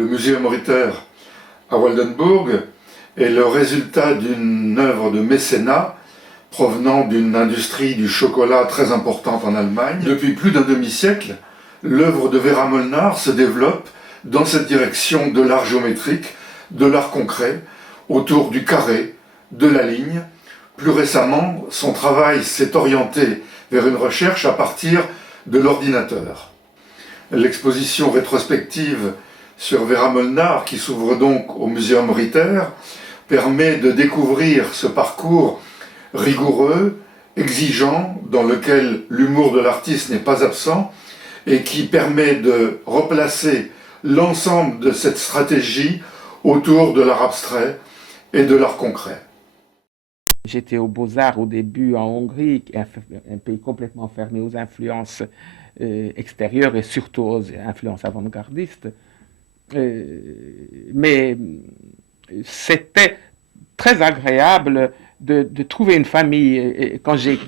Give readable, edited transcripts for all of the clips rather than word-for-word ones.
Le Muséum Ritter à Waldenburg est le résultat d'une œuvre de mécénat provenant d'une industrie du chocolat très importante en Allemagne. Depuis plus d'un demi-siècle, l'œuvre de Vera Molnar se développe dans cette direction de l'art géométrique, de l'art concret, autour du carré, de la ligne. Plus récemment, son travail s'est orienté vers une recherche à partir de l'ordinateur. L'exposition rétrospective sur Vera Molnar, qui s'ouvre donc au Muséum Ritter, permet de découvrir ce parcours rigoureux, exigeant, dans lequel l'humour de l'artiste n'est pas absent, et qui permet de replacer l'ensemble de cette stratégie autour de l'art abstrait et de l'art concret. J'étais aux Beaux-Arts au début en Hongrie, un pays complètement fermé aux influences extérieures et surtout aux influences avant-gardistes. Mais c'était très agréable de trouver une famille. Et quand j'ai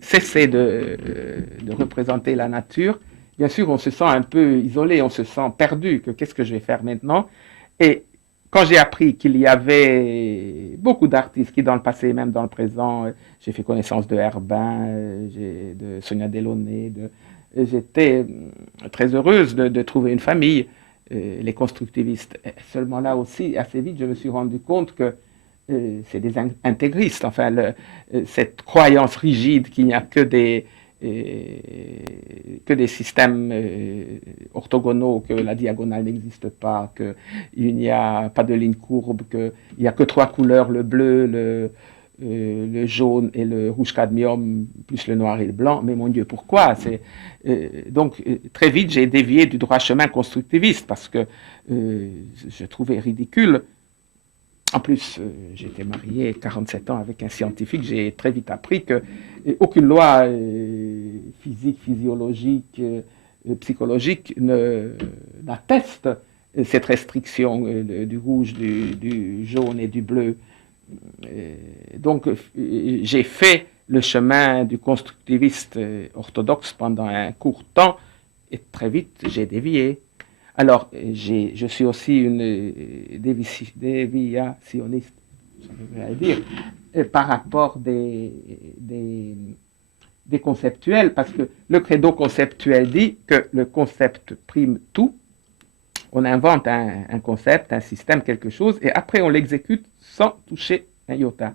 cessé de représenter la nature, bien sûr, on se sent un peu isolé, on se sent perdu, que qu'est-ce que je vais faire maintenant? Et quand j'ai appris qu'il y avait beaucoup d'artistes qui, dans le passé, même dans le présent, j'ai fait connaissance de Herbin, de Sonia Delaunay, j'étais très heureuse de trouver une famille, les constructivistes. Seulement là aussi, assez vite, je me suis rendu compte que c'est des intégristes, enfin, cette croyance rigide qu'il n'y a que des systèmes orthogonaux, que la diagonale n'existe pas, qu'il n'y a pas de ligne courbe, qu'il n'y a que 3 couleurs, le bleu, le jaune et le rouge cadmium, plus le noir et le blanc. Mais mon Dieu, pourquoi? Donc, très vite, j'ai dévié du droit chemin constructiviste parce que je trouvais ridicule. En plus, j'étais marié 47 ans avec un scientifique. J'ai très vite appris qu'aucune loi physique, physiologique, psychologique n'atteste cette restriction du rouge, du jaune et du bleu. Donc, j'ai fait le chemin du constructiviste orthodoxe pendant un court temps et très vite, j'ai dévié. Alors, je suis aussi une déviationniste, ça devrait dire, par rapport des conceptuels, parce que le credo conceptuel dit que le concept prime tout. On invente un concept, un système, quelque chose, et après on l'exécute sans toucher un iota.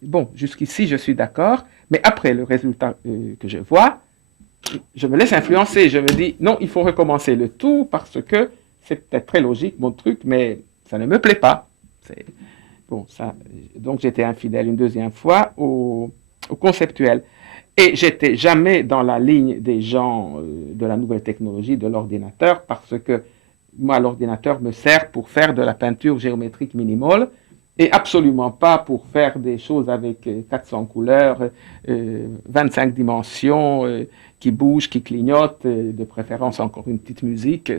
Bon, jusqu'ici je suis d'accord, mais après le résultat que je vois, je me laisse influencer, je me dis non, il faut recommencer le tout parce que c'est peut-être très logique mon truc, mais ça ne me plaît pas. Bon, donc j'étais infidèle une deuxième fois au conceptuel. Et j'étais jamais dans la ligne des gens de la nouvelle technologie, de l'ordinateur, parce que moi, l'ordinateur me sert pour faire de la peinture géométrique minimale et absolument pas pour faire des choses avec 400 couleurs, 25 dimensions, qui bougent, qui clignotent, de préférence encore une petite musique.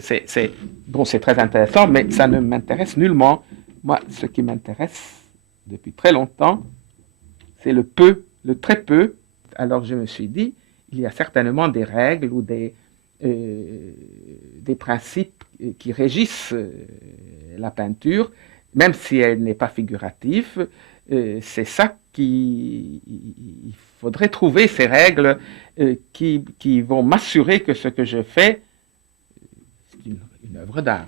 Bon, c'est très intéressant, mais ça ne m'intéresse nullement. Moi, ce qui m'intéresse depuis très longtemps, c'est le peu, le très peu. Alors je me suis dit, il y a certainement des règles ou des principes qui régissent la peinture, même si elle n'est pas figurative. C'est ça il faudrait trouver ces règles qui vont m'assurer que ce que je fais, c'est une œuvre d'art.